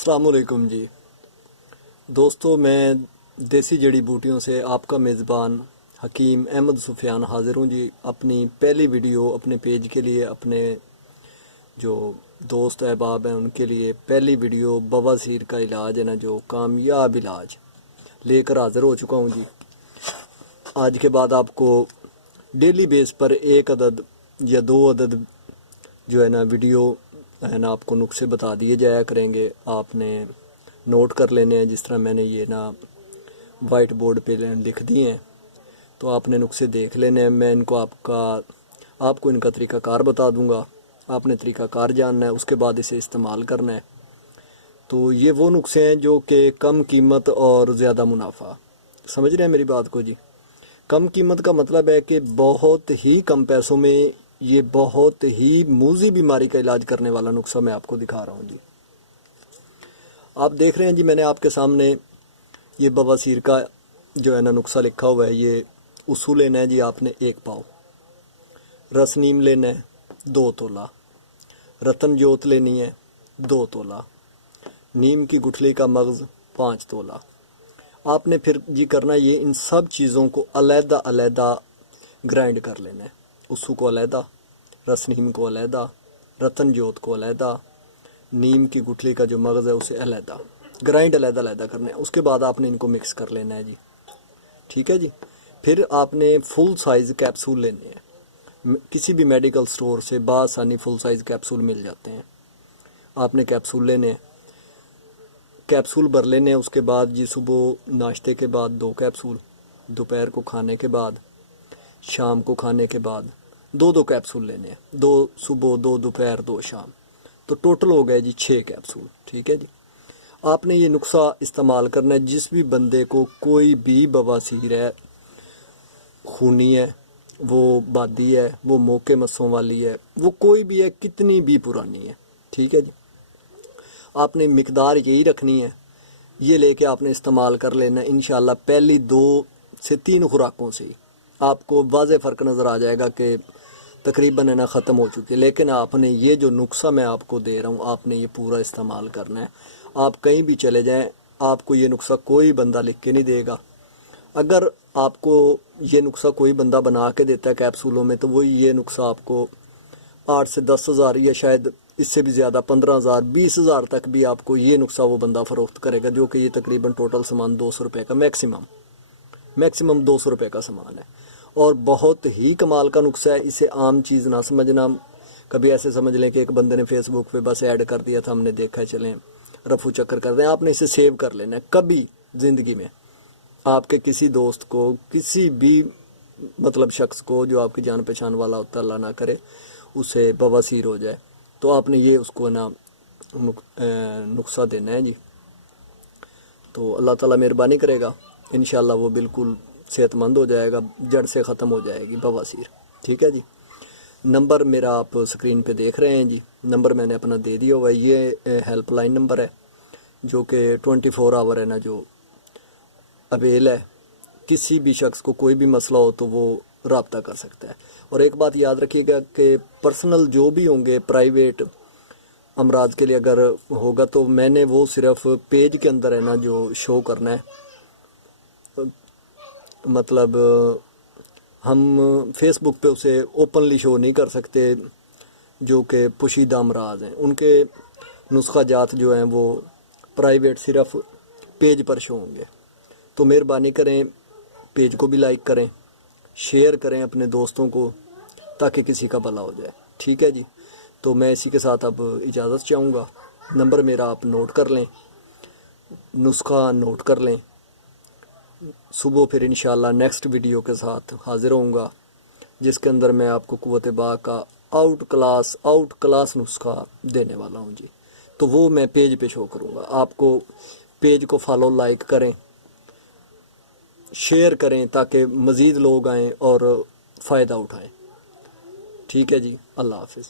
अस्सलाम वालेकुम जी दोस्तों, मैं देसी जड़ी बूटियों से आपका मेज़बान हकीम अहमद सुफियान हाज़िर हूँ जी। अपनी पहली वीडियो अपने पेज के लिए, अपने जो दोस्त अहबाब हैं उनके लिए पहली वीडियो बवासीर का इलाज है ना, जो कामयाब इलाज लेकर हाज़िर हो चुका हूँ जी। आज के बाद आपको डेली बेस पर एक अदद या दो अदद जो है ना वीडियो है ना, आपको नुस्खे बता दिए जाया करेंगे। आपने नोट कर लेने हैं, जिस तरह मैंने ये ना वाइट बोर्ड पे लिख दिए हैं, तो आपने नुस्खे देख लेने हैं। मैं इनको आपको इनका तरीक़ाकार बता दूंगा, आपने तरीक़ाकार जानना है, उसके बाद इसे इस्तेमाल करना है। तो ये वो नुस्खे हैं जो कि कम कीमत और ज़्यादा मुनाफा, समझ रहे हैं मेरी बात को जी। कम कीमत का मतलब है कि बहुत ही कम पैसों में ये बहुत ही मूज़ी बीमारी का इलाज करने वाला नुस्खा मैं आपको दिखा रहा हूँ जी। आप देख रहे हैं जी, मैंने आपके सामने ये बवासीर का जो है ना नुस्खा लिखा हुआ है। ये उसूल लेना है जी आपने 1 पाव, रस नीम लेना है 2 तोला, रतन जोत लेनी है 2 तोला, नीम की गुठली का मगज़ 5 तोला। आपने फिर जी करना ये, इन सब चीज़ों को अलहदा अलहदा ग्राइंड कर लेना है। उसू को अलहदा, रस नीम को अलहदा, रतन जोत को अलहदा, नीम की गुठली का जो मगज़ है उसे अलहदा, ग्राइंड अलहदा अलहदा करना है। उसके बाद आपने इनको मिक्स कर लेना है जी, ठीक है जी। फिर आपने फुल साइज़ कैप्सूल लेने हैं। किसी भी मेडिकल स्टोर से बासानी फुल साइज़ कैप्सूल मिल जाते हैं। आपने कैप्सूल लेने हैं, कैप्सूल भर लेने हैं। उसके बाद जी सुबह नाश्ते के बाद 2 कैप्सूल, दोपहर को खाने के बाद, शाम को खाने के बाद 2-2 कैप्सूल लेने हैं। 2 सुबह, 2 दोपहर, 2 शाम, तो टोटल हो गए जी 6 कैप्सूल, ठीक है जी। आपने ये नुस्खा इस्तेमाल करना है। जिस भी बंदे को कोई भी बवासीर है, खूनी है, वो बादी है, वो मोके मस्सों वाली है, वो कोई भी है, कितनी भी पुरानी है, ठीक है जी। आपने मिकदार यही रखनी है, ये लेके आपने इस्तेमाल कर लेना। इंशाल्लाह पहली 2 से 3 खुराकों से ही आपको वाज़े फ़र्क नज़र आ जाएगा कि तकरीबन है ना ख़त्म हो चुकी है। लेकिन आपने ये जो नुस्खा मैं आपको दे रहा हूँ, आपने ये पूरा इस्तेमाल करना है। आप कहीं भी चले जाएं, आपको ये नुस्खा कोई बंदा लिख के नहीं देगा। अगर आपको ये नुस्खा कोई बंदा बना के देता है कैप्सूलों में, तो वो ये नुस्खा आपको 8 से 10 हज़ार या शायद इससे भी ज़्यादा 15,000 20,000 तक भी आपको ये नुस्खा वो बंदा फ़रोख्त करेगा, जो कि ये तकरीबन टोटल सामान 200 रुपये का मैक्सिमम 200 रुपये का सामान है। और बहुत ही कमाल का नुस्खा है। इसे आम चीज़ ना समझना। कभी ऐसे समझ लें कि एक बंदे ने फेसबुक पे बस ऐड कर दिया था, हमने देखा, चलें रफू चक्कर कर दें। आपने इसे सेव कर लेना है। कभी ज़िंदगी में आपके किसी दोस्त को, किसी भी मतलब शख्स को जो आपकी जान पहचान वाला होता, अल्लाह ना करे उसे बवासीर हो जाए, तो आपने ये उसको ना नुस्खा देना है जी। तो अल्लाह ताला मेहरबानी करेगा, इंशाल्लाह वो बिल्कुल सेहतमंद हो जाएगा, जड़ से ख़त्म हो जाएगी बवासीर, ठीक है जी। नंबर मेरा आप स्क्रीन पे देख रहे हैं जी, नंबर मैंने अपना दे दिया हुआ है। ये हेल्पलाइन नंबर है जो कि 24 आवर है ना, जो अवेल है। किसी भी शख्स को कोई भी मसला हो तो वो रब्ता कर सकता है। और एक बात याद रखिएगा कि पर्सनल जो भी होंगे, प्राइवेट अमराज के लिए अगर होगा, तो मैंने वो सिर्फ पेज के अंदर है ना जो शो करना है। मतलब हम फेसबुक पे उसे ओपनली शो नहीं कर सकते। जो कि पोशीदा अमराज हैं, उनके नुस्खा जात जो हैं वो प्राइवेट सिर्फ पेज पर शो होंगे। तो मेहरबानी करें, पेज को भी लाइक करें, शेयर करें अपने दोस्तों को, ताकि किसी का भला हो जाए, ठीक है जी। तो मैं इसी के साथ अब इजाज़त चाहूँगा। नंबर मेरा आप नोट कर लें, नुस्खा नोट कर लें। सुबह फिर इंशाल्लाह नेक्स्ट वीडियो के साथ हाज़िर होऊंगा, जिसके अंदर मैं आपको कुव्वत बा का आउट क्लास नुस्खा देने वाला हूं जी। तो वो मैं पेज पे शो करूंगा। आपको पेज को फॉलो, लाइक करें, शेयर करें, ताकि मज़ीद लोग आएँ और फ़ायदा उठाएं, ठीक है जी। अल्लाह हाफ़िज़।